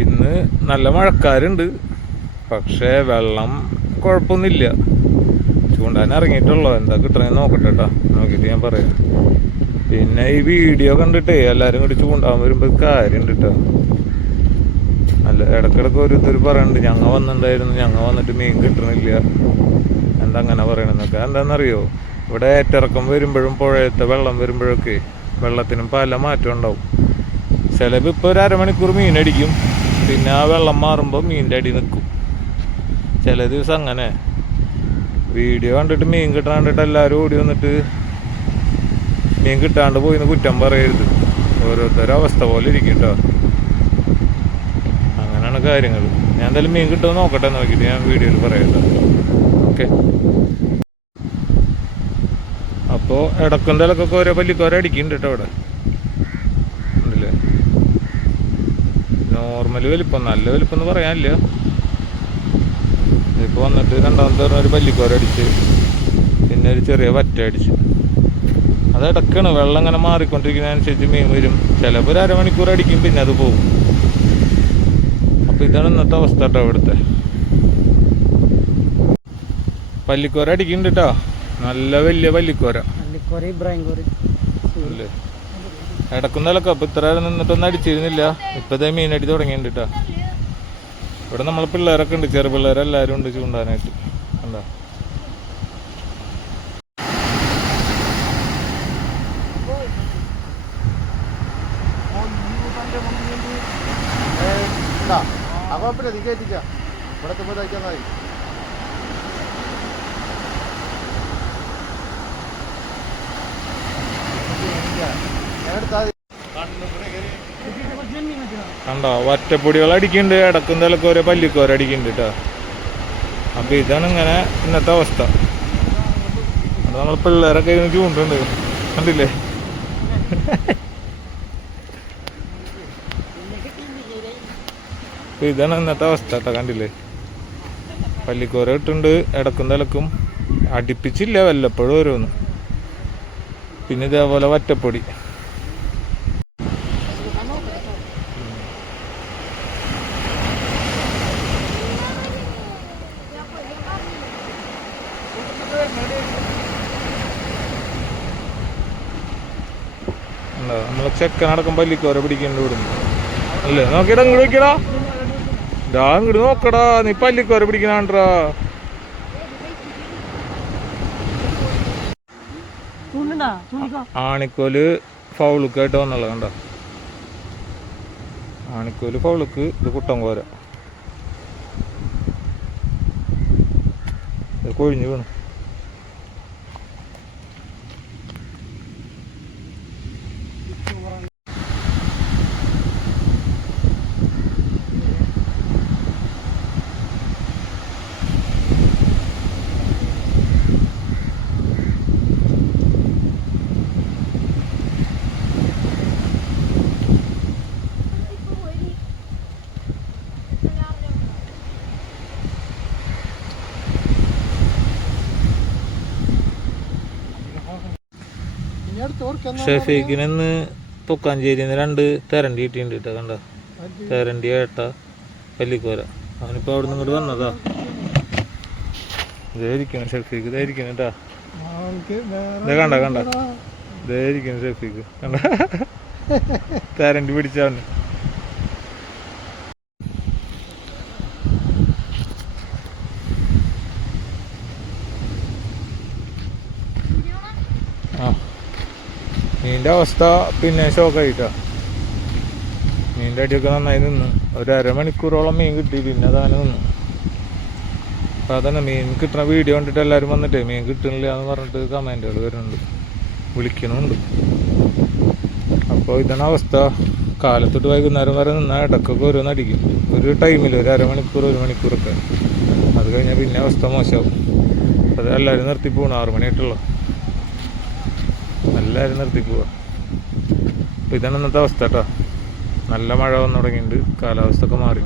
ഇന്ന് നല്ല മഴക്കാരുണ്ട്, പക്ഷേ വെള്ളം കുഴപ്പമൊന്നുമില്ല. ചൂണ്ടാൻ ഇറങ്ങിയിട്ടുള്ളൂ, എന്താ കിട്ടണമെന്ന് നോക്കട്ടെ കേട്ടോ, നോക്കിയിട്ട് ഞാൻ പറയാം. പിന്നെ ഈ വീഡിയോ കണ്ടിട്ടേ എല്ലാവരും കൂടി ചൂണ്ടാൻ വരുമ്പോൾ കാര്യമുണ്ട് കേട്ടോ. അല്ല, ഇടക്കിടക്ക് ഓരോരുത്തർ പറയുന്നുണ്ട് ഞങ്ങൾ വന്നിട്ടുണ്ടായിരുന്നു, ഞങ്ങൾ വന്നിട്ട് മീൻ കിട്ടണില്ല, എന്താ അങ്ങനെ പറയണമെന്നൊക്കെ. എന്താണെന്നറിയോ, ഇവിടെ ഏറ്റിറക്കം വരുമ്പോഴും പുഴയത്തെ വെള്ളം വരുമ്പോഴൊക്കെ വെള്ളത്തിനും പല മാറ്റം ഉണ്ടാവും. ചിലപ്പോൾ ഇപ്പോൾ ഒരു അരമണിക്കൂർ മീനടിക്കും, പിന്നെ ആ വെള്ളം മാറുമ്പോൾ മീനിൻ്റെ അടി നിൽക്കും. ചില ദിവസം അങ്ങനെ വീഡിയോ കണ്ടിട്ട് മീൻ കിട്ടാൻ കണ്ടിട്ട് എല്ലാവരും ഓടി വന്നിട്ട് മീൻ കിട്ടാണ്ട് പോയിന്ന് കുറ്റം പറയരുത്. ഓരോരുത്തരുടെ അവസ്ഥ പോലെ ഇരിക്കും കേട്ടോ, അങ്ങനെയാണ് കാര്യങ്ങൾ. ഞാൻ എന്തായാലും മീൻ കിട്ടുമെന്ന് നോക്കട്ടെ, നോക്കിയിട്ട് ഞാൻ വീഡിയോയിൽ പറയാം. ഓക്കെ, അപ്പോൾ ഇടക്കുന്തലൊക്കെ ഓരോ പല്ലിക്കോര അടിക്കുന്നുണ്ട് കേട്ടോ അവിടെ. ഉണ്ടല്ലേ, നോർമൽ വലിപ്പം, നല്ല വലിപ്പം എന്ന് പറയാനില്ല. ഇപ്പോൾ വന്നിട്ട് രണ്ടാമത്തെ ഒരു പല്ലിക്കോര അടിച്ച്, പിന്നെ ഒരു ചെറിയ വറ്റ അടിച്ച്. അത് ഇടക്കാണ്, വെള്ളം ഇങ്ങനെ മാറിക്കൊണ്ടിരിക്കുന്നതനുസരിച്ച് മീൻ വരും. ചിലപ്പോൾ ഒരു അരമണിക്കൂർ അടിക്കും, പിന്നെ അത് പോകും. അപ്പോൾ ഇതാണ് ഇന്നത്തെ അവസ്ഥ കേട്ടോ ഇവിടുത്തെ. പല്ലിക്കോര അടിക്കുന്നുണ്ട് കേട്ടോ, നല്ല വലിയ പല്ലിക്കോര അല്ലേ. ഇടക്കുന്നതൊക്കെ അപ്പോൾ ഇത്ര നിന്നിട്ടൊന്നും അടിച്ചിരുന്നില്ല, ഇപ്പോഴത്തെ മീനടി തുടങ്ങിയിട്ടുണ്ട് കേട്ടോ. ഇവിടെ നമ്മളെ പിള്ളേരൊക്കെ ഉണ്ട്, ചെറു പിള്ളേരെല്ലാവരും ഉണ്ട് ചൂണ്ടാനായിട്ട്. എന്താ കണ്ടോ, വറ്റപ്പൊടികൾ അടിക്കുന്നുണ്ട്, ഇടക്കുന്നതിലൊക്കെ ഓരോ പല്ലിക്കോര അടിക്കുന്നുണ്ട് കേട്ടോ. അപ്പോൾ ഇതാണ് ഇങ്ങനെ ഇന്നത്തെ അവസ്ഥ. അത് നമ്മൾ പിള്ളേരൊക്കെ ഇരുന്ന് ചൂണ്ടുണ്ട്, കണ്ടില്ലേ. അപ്പോൾ ഇതാണ് ഇന്നത്തെ അവസ്ഥ കേട്ടോ, കണ്ടില്ലേ. പല്ലിക്കോര ഇട്ടുണ്ട്, ഇടക്കുന്നതിലക്കും അടുപ്പിച്ചില്ല, വല്ലപ്പോഴും ഓരോന്ന്. പിന്നെ ഇതേപോലെ വറ്റപ്പൊടി. നമ്മളെ ചെക്കനടക്കം പല്ലിക്കോര പിടിക്കേണ്ടി വിടുന്നു അല്ലേ. നോക്കിയടാ, ഇങ്ങോട്ട് നോക്കിയടാ, ഇതാ ഇങ്ങോട്ട് നോക്കടാ, നീ പല്ലിക്കോര പിടിക്കണാണ്ടാ. ആണിക്കോല് ഫൗളുക്കായിട്ട് വന്നുള്ള കണ്ടോ, ആണിക്കോല് ഫൗളുക്ക്. ഇത് കുട്ടൻകോര, ഇത് കൊഴിഞ്ഞു വീണു. ഷെഫീക്കിനെന്ന് പൊക്കാഞ്ചേരിയിൽ നിന്ന് 2 തെരണ്ടി കിട്ടിയിട്ടുണ്ട് കേട്ടോ. കണ്ടോ, തെരണ്ടി ഏട്ട പല്ലിക്കോര. അവനിപ്പോൾ അവിടെ നിന്ന് ഇങ്ങോട്ട് വന്നതാ. ഇതായിരിക്കണം ഷെഫീക്ക്, ഇതായിരിക്കണം കേട്ടാ. ഇതാ കണ്ട കണ്ട, ഇതായിരിക്കണം ഷെഫീക്ക്. കണ്ട, തെരണ്ടി പിടിച്ചവന്. ആ, മീനിൻ്റെ അവസ്ഥ പിന്നെ ഷോക്കായിട്ടാ. മീനിൻ്റെ അടിയൊക്കെ നന്നായി നിന്ന്, ഒരു അരമണിക്കൂറോളം മീൻ കിട്ടി, പിന്നെ അതങ്ങനെ നിന്നു. അപ്പോൾ അതന്നെ, മീൻ കിട്ടുന്ന വീഡിയോ കണ്ടിട്ട് എല്ലാവരും വന്നിട്ടേ മീൻ കിട്ടുന്നില്ല എന്ന് പറഞ്ഞിട്ട് കമൻറ്റുകൾ വരുന്നുണ്ട്, വിളിക്കണമുണ്ട്. അപ്പോൾ ഇതാണ് അവസ്ഥ. കാലത്തൊട്ട് വൈകുന്നേരം വരെ നിന്നാൽ ഇടയ്ക്കൊക്കെ ഓരോന്ന് അടിക്കും, ഒരു ടൈമിൽ ഒരു അരമണിക്കൂർ 1 മണിക്കൂറൊക്കെ. അത് കഴിഞ്ഞാൽ പിന്നെ അവസ്ഥ മോശമാവും. അത് എല്ലാവരും നിർത്തി പോകണം, 6 മണിയായിട്ടുള്ളൂ, എല്ലാവരും നിർത്തി പോവുക. അപ്പോൾ ഇതാണ് ഇന്നത്തെ അവസ്ഥ കേട്ടോ. നല്ല മഴ വന്നു തുടങ്ങിയിട്ടുണ്ട്, കാലാവസ്ഥ ഒക്കെ മാറി.